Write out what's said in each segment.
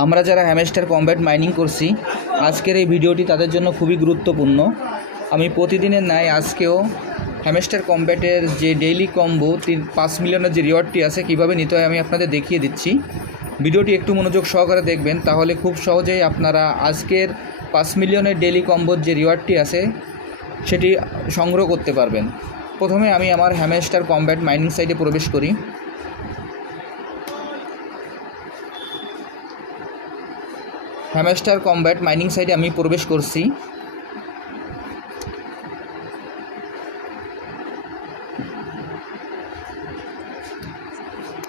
আমরা যারা hamster combat mining করছি, আজকের এই ভিডিওটি তাদের জন্য খুবই গুরুত্বপূর্ণ। আমি প্রতিদিনের ন্যায় আজকেও হ্যামেস্টার কম্ব্যাটের যে ডেইলি কম্বো, তিন পাঁচ মিলিয়নের যে রিওয়ার্ডটি আছে, কীভাবে নিতে হয় আমি আপনাদের দেখিয়ে দিচ্ছি। ভিডিওটি একটু মনোযোগ সহকারে দেখবেন, তাহলে খুব সহজেই আপনারা আজকের পাঁচ মিলিয়নের ডেইলি কম্বোর যে রিওয়ার্ডটি আছে, সেটি সংগ্রহ করতে পারবেন। প্রথমে আমি আমার হ্যামেস্টার কম্ব্যাট মাইনিং সাইটে প্রবেশ করি। হ্যামেস্টার কম্ব্যাট মাইনিং সাইটে আমি প্রবেশ করছি।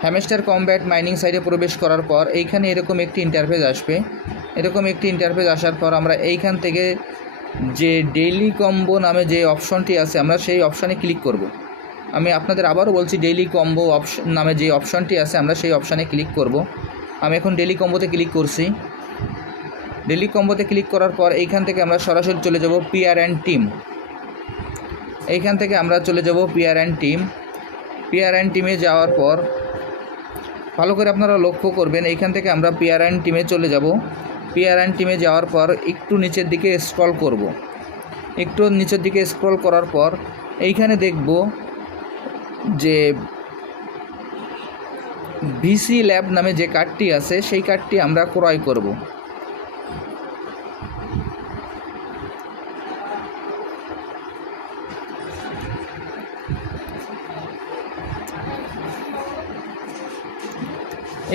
হ্যামেস্টার কম্ব্যাট মাইনিং সাইটে প্রবেশ করার পর এইখানে এরকম একটি ইন্টারফেস আসবে। এরকম একটি ইন্টারফেস আসার পর আমরা এইখান থেকে যে ডেইলি কম্বো নামে যে অপশনটি আছে, আমরা সেই অপশানে ক্লিক করব। আমি আপনাদের আবারও বলছি ডেইলি কম্বো অপশন নামে যে অপশনটি আছে, আমরা সেই অপশানে ক্লিক করব। আমি এখন ডেইলি কম্বোতে ক্লিক করছি। ডেলি কম্বোতে ক্লিক করার পর এইখান থেকে আমরা সরাসরি চলে যাব পিআর অ্যান্ড টিম। এইখান থেকে আমরা চলে যাব PR and team. PR and টিমে যাওয়ার পর ভালো করে আপনারা লক্ষ্য করবেন, এইখান থেকে আমরা পিআর অ্যান্ড টিমে চলে যাব। পিআর অ্যান্ড টিমে যাওয়ার পর একটু নিচের দিকে স্ক্রল করব। একটু নিচের দিকে স্ক্রল করার পর এইখানে দেখব যে ভিসি ল্যাব নামে যে কার্ডটি আছে, সেই কার্ডটি আমরা ক্রয় করব।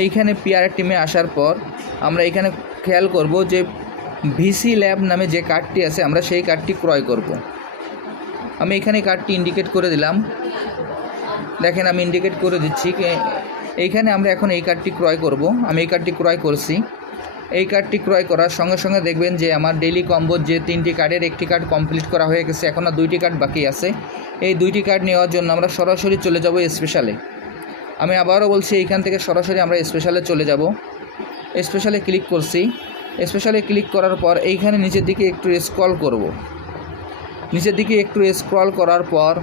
এইখানে পিআর টিমে আসার পর আমরা এখানে খেয়াল করব যে ভিসি ল্যাব নামে যে কার্ডটি আছে, আমরা সেই কার্ডটি ক্রয় করব। আমি এখানে কার্ডটি ইন্ডিকেট করে দিলাম। দেখেন, আমি ইন্ডিকেট করে দিচ্ছি। এইখানে আমরা এখন এই কার্ডটি ক্রয় করব। আমি এই কার্ডটি ক্রয় করছি। এই কার্ডটি ক্রয় করার সঙ্গে সঙ্গে দেখবেন যে আমার ডেইলি কম্বোর যে তিনটি কার্ডের একটি কার্ড কমপ্লিট করা হয়ে গেছে, এখন আর দুইটি কার্ড বাকি আছে। এই দুইটি কার্ড নেওয়ার জন্য আমরা সরাসরি চলে যাব স্পেশালে আমি আবারও বলছি, এইখান থেকে সরাসরি আমরা স্পেশালে চলে যাব। স্পেশালে ক্লিক করছি। স্পেশালে ক্লিক করার পর এইখানে নিচের দিকে একটু স্ক্রল করব। নিচের দিকে একটু স্ক্রল করার পর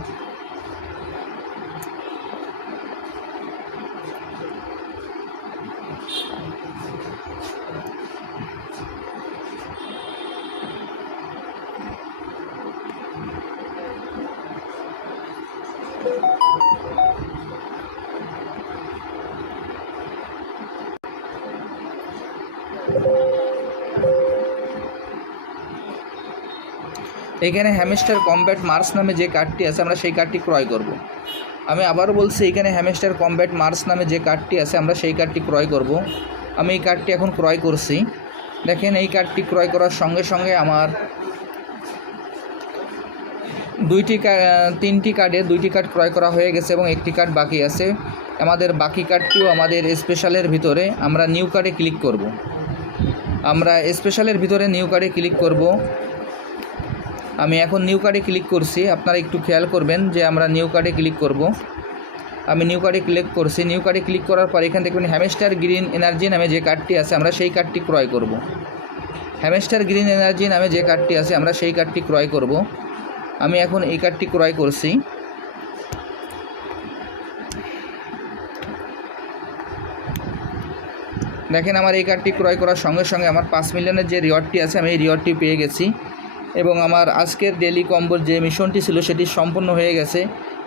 এখানে হ্যামেস্টার কম্ব্যাট মার্স নামে যে কার্ডটি আছে, আমরা সেই কার্ডটি ক্রয় করব। আমি আবারও বলছি, এখানে হ্যামেস্টার কম্ব্যাট মার্স নামে যে কার্ডটি আছে, আমরা সেই কার্ডটি ক্রয় করব। আমি এই কার্ডটি এখন ক্রয় করছি। দেখেন, এই কার্ডটি ক্রয় করার সঙ্গে সঙ্গে আমার দুইটি তিনটি কার্ডে দুইটি কার্ড ক্রয় করা হয়ে গেছে এবং একটি কার্ড বাকি আছে। আমাদের বাকি কার্ডটিও আমাদের স্পেশালের ভিতরে আমরা নিউ কার্ডে ক্লিক করব। আমরা স্পেশালের ভিতরে নিউ কার্ডে ক্লিক করব। আমি এখন নিউ কার্ডে ক্লিক করছি। আপনারা একটু খেয়াল করবেন যে আমরা নিউ কার্ডে ক্লিক করব। আমি নিউ কার্ডে ক্লিক করছি। নিউ কার্ডে ক্লিক করার পর এখান থেকে হ্যামেস্টার গ্রিন এনার্জি নামে যে কার্ডটি আছে, আমরা সেই কার্ডটি ক্রয় করব। হ্যামেস্টার গ্রিন এনার্জি নামে যে কার্ডটি আছে, আমরা সেই কার্ডটি ক্রয় করব। আমি এখন এই কার্ডটি ক্রয় করছি। দেখেন আমার এই কার্ডটি ক্রয় করার সঙ্গে সঙ্গে আমার পাঁচ মিলিয়নের যে রিওয়ার্ডটি আছে, আমি এই রিওয়ার্ডটি পেয়ে গেছি। এবং আমার আজকের ডেলি কম্বোর যে মিশনটি ছিল সেটি সম্পূর্ণ হয়ে গেছে।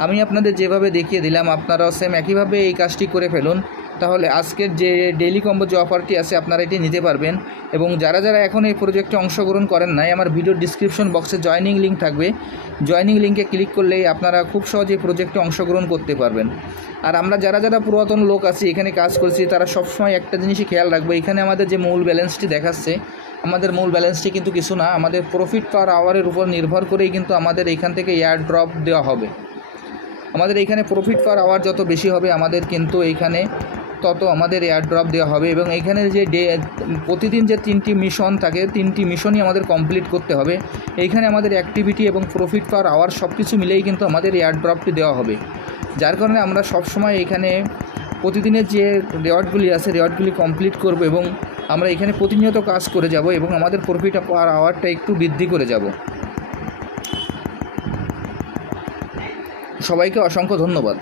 আমি আপনাদের যেভাবে দেখিয়ে দিলাম, আপনারাও সেম একইভাবে এই কাজটি করে ফেলুন। তাহলে আজকের যে ডেলি কম্বো যে অফারটি আছে, আপনারা এটি নিতে পারবেন। এবং যারা যারা এখন এই প্রজেক্টে অংশগ্রহণ করেন নাই, আমার ভিডিওর ডিসক্রিপশন বক্সে জয়নিং লিঙ্ক থাকবে। জয়নিং লিঙ্কে ক্লিক করলেই আপনারা খুব সহজে প্রজেক্টে অংশগ্রহণ করতে পারবেন। আর আমরা যারা যারা পুরাতন লোক আছি, এখানে কাজ করছি, তারা সবসময় একটা জিনিসই খেয়াল রাখব। এখানে আমাদের যে মূল ব্যালেন্সটি দেখাচ্ছে আমাদের মূল ব্যালেন্সটি কিন্তু কিছু না, আমাদের প্রফিট পার আওয়ারের উপর নির্ভর করেই কিন্তু আমাদের এইখান থেকে এয়ার ড্রপ দেওয়া হবে। আমাদের এইখানে প্রফিট পার আওয়ার যত বেশি হবে, আমাদের কিন্তু এইখানে তত আমাদের এয়ার ড্রপ দেওয়া হবে এবং এইখানে যে ডে প্রতিদিন যে তিনটি মিশন থাকে, তিনটি মিশনই আমাদের কমপ্লিট করতে হবে। এইখানে আমাদের অ্যাক্টিভিটি এবং প্রফিট পার আওয়ার সব কিছু মিলেই কিন্তু আমাদের এয়ার ড্রপটি দেওয়া হবে। যার কারণে আমরা সবসময় এখানে প্রতিদিনের যে রেওয়ার্ডগুলি আছে রেওয়ার্ডগুলি কমপ্লিট করব এবং আমরা এখানে প্রতিনিয়ত কাজ করে যাব এবং আমাদের প্রফিট পার আওয়ারটা একটু বৃদ্ধি করে যাব। সবাইকে অসংখ্য ধন্যবাদ।